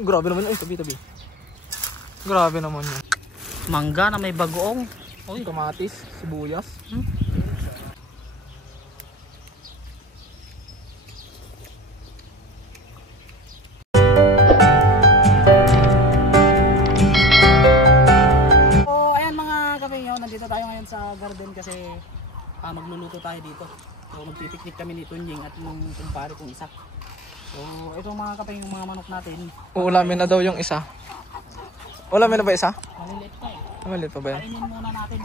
Grabe naman. Ay, tabi. Grabe naman yun. Mangga na may bagoong. Uy, kamatis, sibuyas. Nandito tayo ngayon sa garden kasi magluluto tayo dito. So magpipiknik kami ni Tunying at yung kumpare kong isa. So itong mga kapay yung mga manok natin. Uulamin na daw yung isa. Ulamin na ba isa? Maliliit pa eh. Maliliit pa ba yan? Kainin muna natin.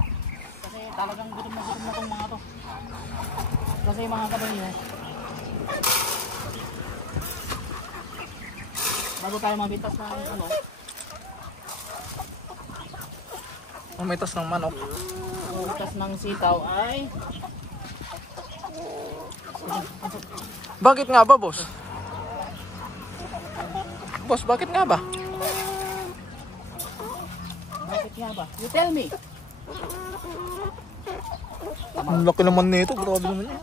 Kasi talagang gutom na tong mga to. Kasi mga kapay nyo, bago tayo mabitas na ano, Mamitas ng manok. Mamitas ng sitaw ay... Bakit nga ba, boss? Boss, bakit nga ba? Bakit nga ba? You tell me. Ang laki naman nito. Grabe naman yun.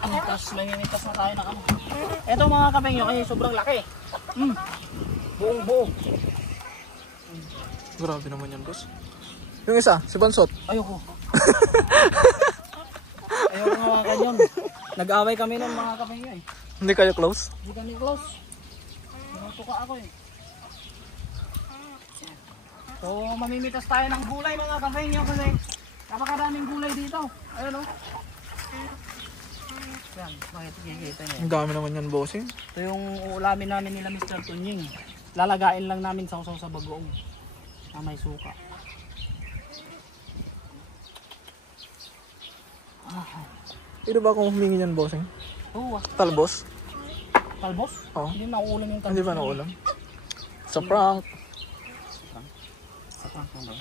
Tapos may mimitas na tayo ng ano. Ito mga kapengyo ay sobrang laki. Buong buo. Grabe naman yan, boss. Yung isa, si Bansot. Ayoko. Ayoko nga mga kanyon. Nag-away kami nun mga kapengyo eh. Hindi kayo close? Hindi kami close. Natuka ako eh. So mamimitas tayo ng gulay mga kapengyo kasi napakaraming gulay dito. Ayun o. Yan, makikita niyo. Ang dami naman yan, bossing. Ito yung uulamin namin nila Mr. Tunying. Lalagain lang namin sa usaw sa bagoong. Na may suka. Ito ba kung humingi niyan, bossing? Oo. Talbos? Talbos? Oo. Hindi nauulam yung talbos. Hindi ba nauulam? Sa prank. Sa prank mo ba?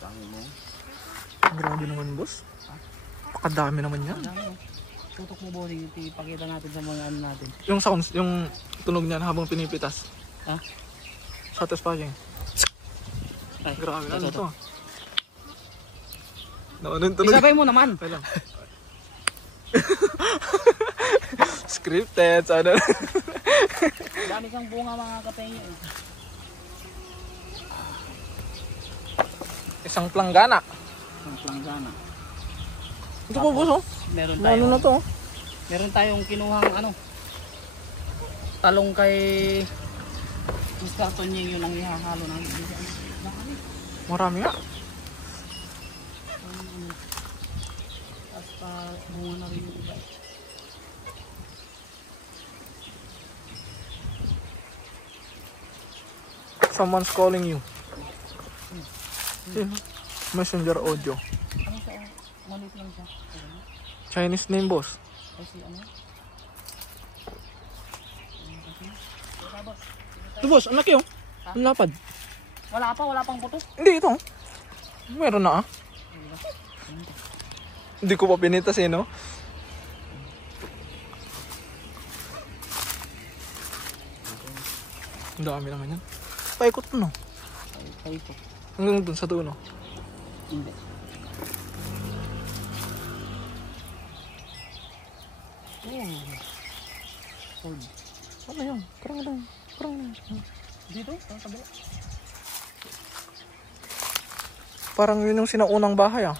Dami mo. Grabe naman, boss. Pakadami naman yan. Dami mo. Tutok mo bossing, ipakita natin sa mga ano natin. Yung sounds, yung tunog niyan habang pinipitas. Ha? Satisfying. Ay, grabe na ito. ito. Naunang tunog. Isabay mo naman. Wala. Scripted, sana. Dami kang bunga mga kapengyo. Isang planggana. Ang planggana. Ito po, boss, oh. Meron tayong, Ano na to? meron tayong kinuhang ano, talong kay Mr. Tunying, yun ang ihahalo namin. Marami nga. Basta bunga na rin yung iba. Someone's calling you. Messenger audio. Ano siya? Malit lang siya. Chinese name, boss. Kasi ano? Ito, boss, anak yun. Ang lapad. Wala pa, wala pang buto. Hindi, ito. Meron na, ah. Hindi ko pa pinitas, eh, no? Ang dami naman yan. Paikot mo, no? Paikot. Hanggang dun sa dulo. Hindi. Hold. Ano yun? Parang lang. Dito? Sa kabila? Parang yun yung sinaunang bahay, ah.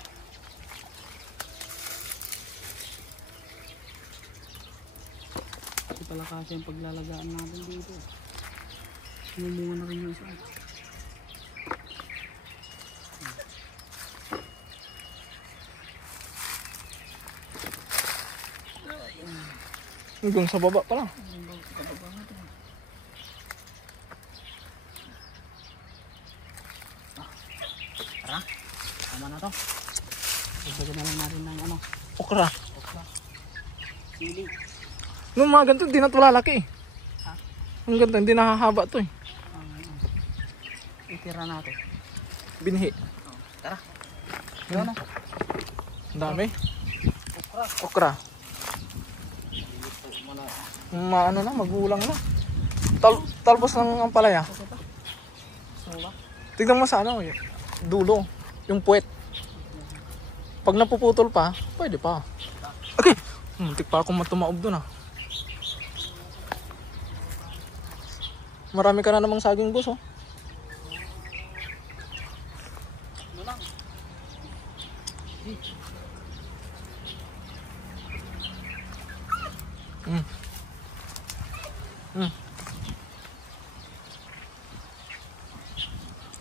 Ito pala kasi yung paglalagaan natin dito. Sumumunga na rin yung isa. Hanggang sa baba pala. Tara, tama na to. Isagin na lang natin ng ano, Okra. okra, sili. Nung mga ganito, hindi na ito lalaki. Ha? Ang ganito, hindi nakahaba ito, eh. Itira natin. Binhi. Tara. Yun o. Ang dami. Okra. Okra. Ano na, magulang na. Talbos ng ampalaya. Sula. Tignan mo sa ano, eh, dulo. Yung puwet. Pag napuputol pa, pwede pa. Okay. Muntik pa akong matumaob dun, ah. Marami ka na namang saging boss oh. Ano lang?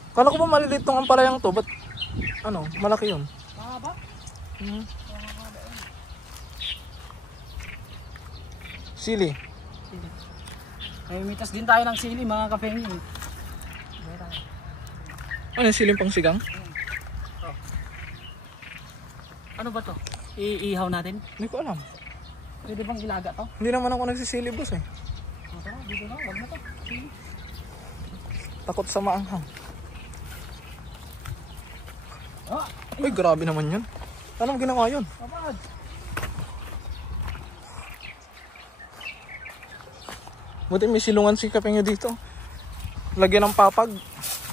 Kala ko ba maliliit tong ampalayang to? Ba't ano, malaki yun? Mahaba? Sili. May mitas din tayo ng sili mga kapengyo. Ano yung siling pang sigang? Ano ba to? Iihaw natin? Hindi ko alam. Pwede bang ilaga to? Hindi naman ako nagsisili boss eh. Tara, dito na, wag na to. Sili. Takot sa maanghang. Ah, Uy, grabe naman yun. Ano mo ginawa yun? kapag. Buti may silungan si Kapengyo dito. Lagyan ng papag.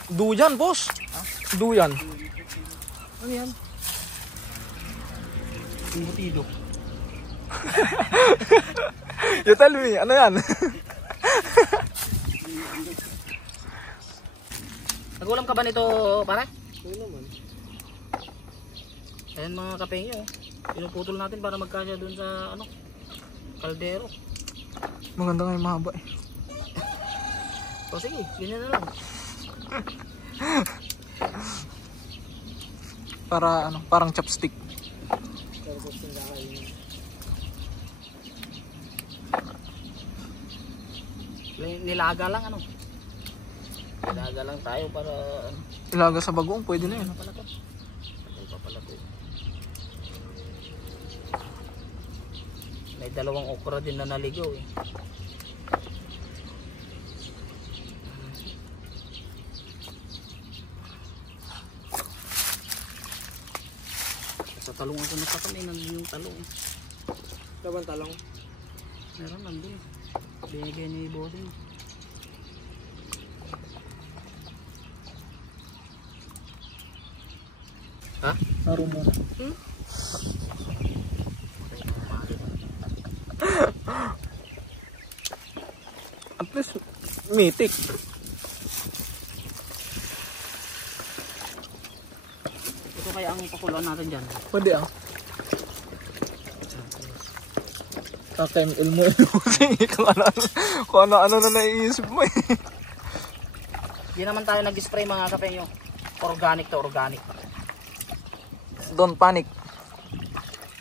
Duyan, boss. Duyan. Ano yan? Embutido. You tell me, ano yan? Nagulam ka ba nito, pare? Oo naman. Ayan mga kapengyo. Pinuputol natin para magkasya dun sa ano, kaldero. Maganda nga yung mahaba eh. O sige, ganyan na lang. Para ano, parang chopstick. Nilaga lang ano. Nilaga lang tayo para ano. Ilaga sa bagoong, pwede na yun. Ano pala to? Ano pa pala to? May dalawang okra din na naligaw eh. Sa talong ako nakakami, nandun yung talong. Laban talong. Meron nandun. Binigay ni Bossing. Ha? Naroon muna. At least, mitik. Ito kaya ang pakuloan natin dyan. Pwede ah. KML mo yun. Kung ano na naiisip mo eh. Di naman tayo nag-spray mga kapengyo. Organic to organic. Don't panic.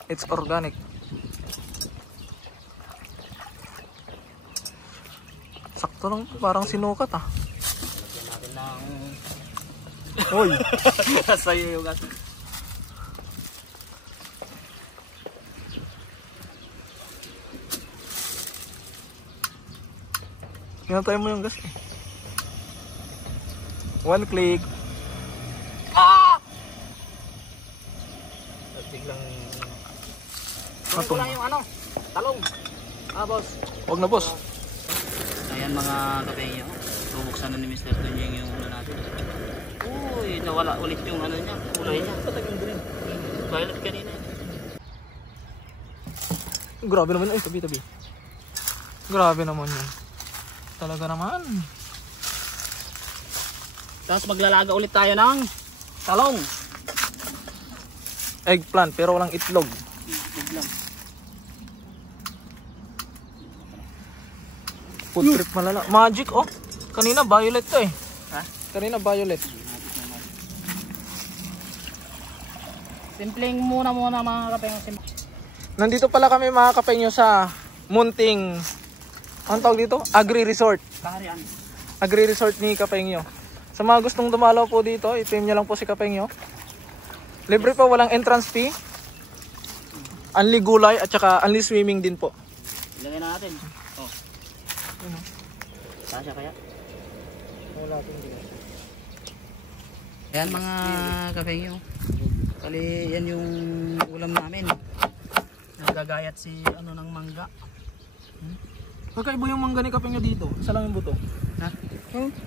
It's organic. Sakto lang, parang sinukat ah. Lagyan natin ng... Hoy! Sa'yo yung gas. Hinatay mo yung gas eh. One click. Ah! Biglang... Ito lang yung ano, talong. Ah, boss. Huwag na boss. Ayan mga kapengyo. Bubuksan na ni Mr. Tunying yung ano natin. Uy, nawala ulit yung ano niya, kulay niya. Violet kanina. Grabe naman. Ay, tabi. Grabe naman yun. Talaga naman. Tapos maglalaga ulit tayo ng talong. Eggplant pero walang itlog. Biglang. Food trip malala. Magic oh. Kanina violet to eh. Ha? Kanina violet. Simpleng muna mga kapengyo. Nandito pala kami mga kapengyo sa Munting, anong tawag dito? Agri-resort. Kaharian. Agri-resort ni Kapengyo. Sa mga gustong dumalaw po dito, i-PM nyo lang po si Kapengyo. Libre po, walang entrance fee. Only gulay at saka only swimming din po. Ilagay na natin. Oh. Kasya kaya? Wala po dito. Ayan mga kapengyo. Kali yan yung ulam namin. Nagagayat si ano ng mangga. Magkaiba yung mangga ni Kapengyo dito. Isa lang yung buto. Ha?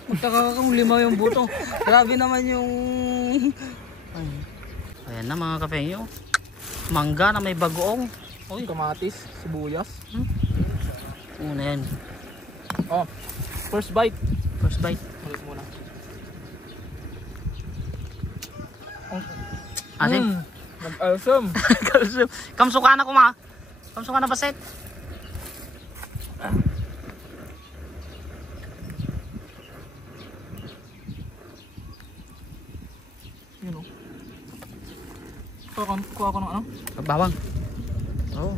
Magtaka kung lima yung buto. Grabe naman yung... Ayan na mga kapengyo. Mangga na may bagoong. Uy, kamatis, sibuyas. Una yan. Oh, first bite. First bite. Ulit muna. Asin. Nag-alsam. Kamsuka na kuma. Kamsuka na baset. Yun o. Kuha ko ng ano? Bawang. Oo.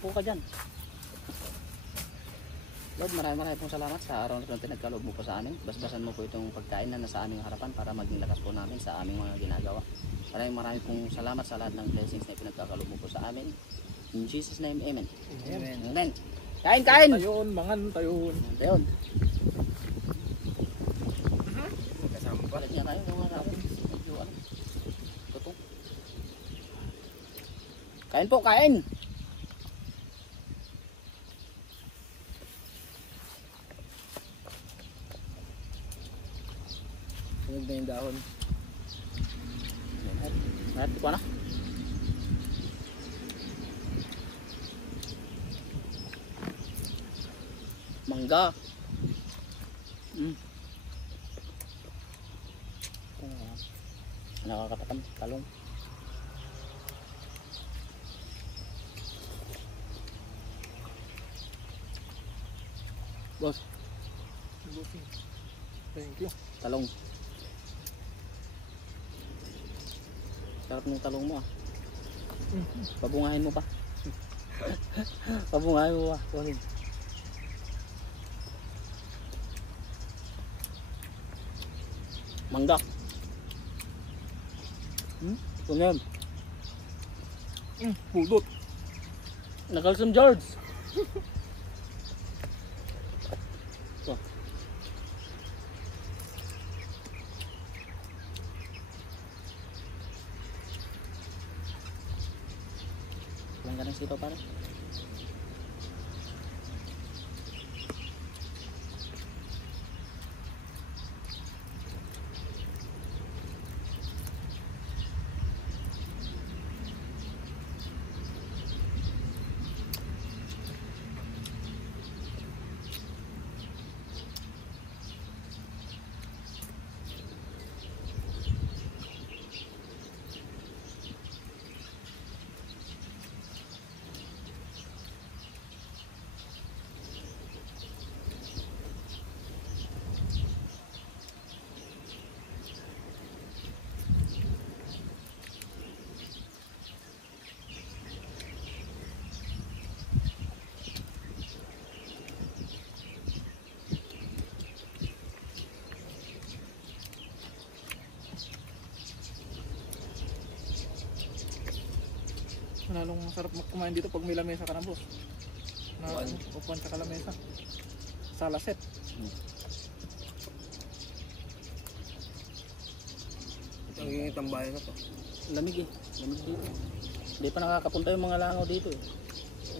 Upo ka dyan. Lord, marami pong salamat sa araw na ito na pinagkaloob mo po sa amin. Basbasan mo po itong pagkain na nasa aming harapan para maging lakas po namin sa aming mga ginagawa. Marami pong salamat sa lahat ng blessings na pinagkakaloob mo po sa amin. In Jesus' name, Amen. Amen. Amen. Kain, kain! Tayon, mangan, tayon. Tayon. Kasama pa. Balik niya tayo kung natin. Medyo ano. Totoo. Kain po, kain! Sunog na yung dahon. Lahat ko na. Mangga. Nakakatakam, talong. Boss, Thank you. talong. Sarap ng talong mo ah. Pabungahin mo pa. Pabungahin mo pa. Sorry. Mangga. Kunyam. Pulot. Nakalsam George. So. Lang ka ng sitaw para. Lalong masarap kumain dito pag may lamesa ka na, boss. Na upuan sa lamesa. Sa laset. Ang yung tambayan na to. Lamig eh. Lamig dito. Hindi pa nakakapunta yung mga langaw dito eh.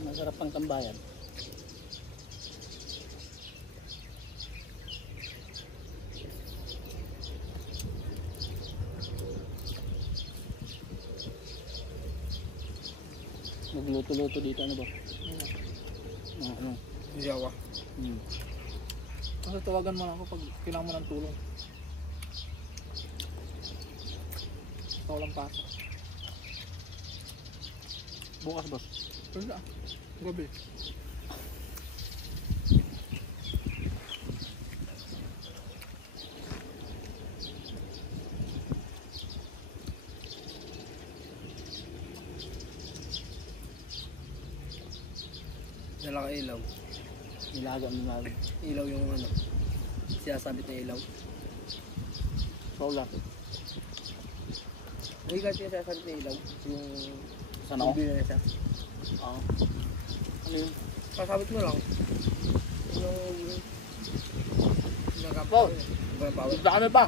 Masarap pang tambayan. Magluto-luto dito ano ba? Ano? Jawa. Kasi tawagan mo lang ako pag kailangan mo ng tulong. Ikaw lang pasok. Bukas boss. Wala. Gabi. Dala ka ilaw. Nilaga. Ilaw yung ano. Siyasabit na ilaw. Solar. Hindi kasi siyasabit na ilaw. Yung Sana ako? bibili na siya. Oo. Ano yun? Sasabit mo lang. Yung Wow! power. Bigla kami pa!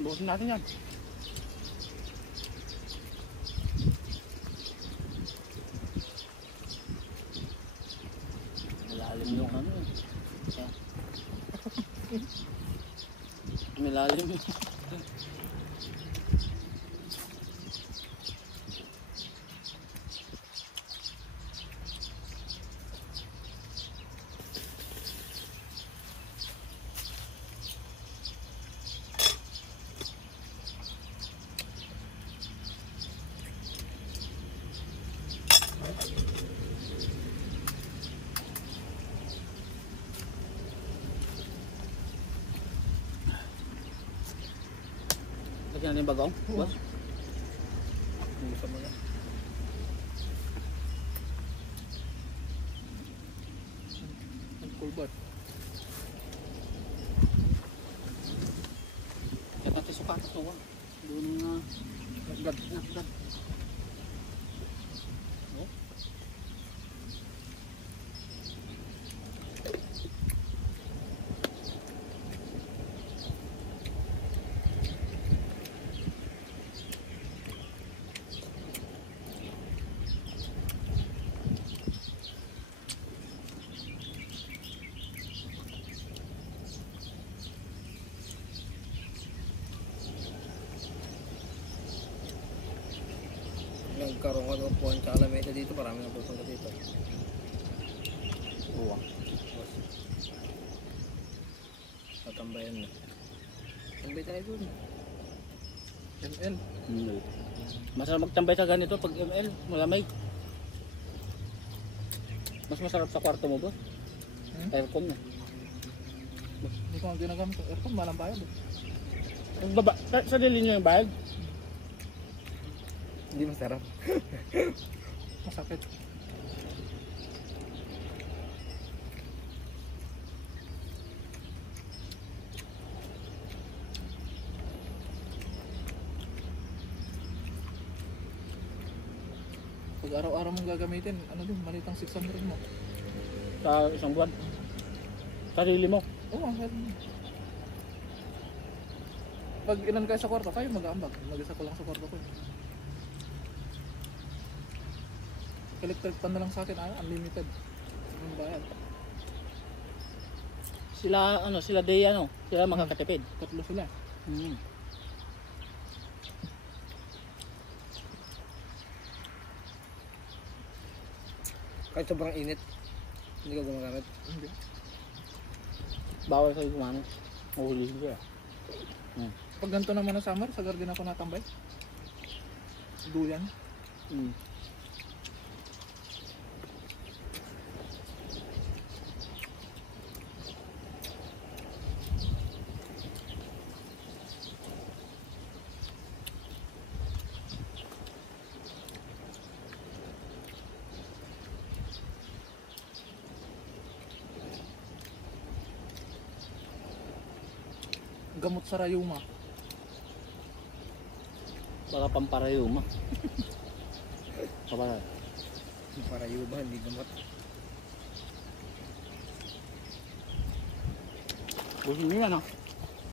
Bukasin natin yan. Malalim yung ano eh. Malalim yung natin yung bagoong. Boss. Gusto mo na. Ang full bar. Kaya natin sukat ito. Doon nga. Nagdad. Nagkaroon ka ng upuan tsaka lamesa dito, parang napupunta dito. Oo. Boss. Tatambayan na. Tambay tayo dun. ML. Masarap magtambay sa ganito pag ML, malamig. Mas masarap sa kwarto mo ba? Aircon na. Hindi ko nga ginagamit yung aircon, malang bayad. Sa dili nyo yung bayad? Hindi masarap. Masakit. Pag araw-araw mong gagamitin, ano din, malitang 600 mo. Sa isang buwan? Sarili mo? Oo, pag ilan kayo sa kwarto, kayo mag-aambag. Mag-isa ko lang sa kwarto ko. Electric pan na lang sa akin, unlimited. Ang bayad. Sila day sila makakatipid. Tatlo sila. Kahit sobrang init, hindi ka gumagamit. Hindi. Bawal kayo gumamit. Mahuli sila. Pag ganito naman na summer, sa garden ako natambay. Duyan. Gamot sa rayuma. Baka pamparayuma. Kapag Para yuba, hindi gamot. gusto nyo yan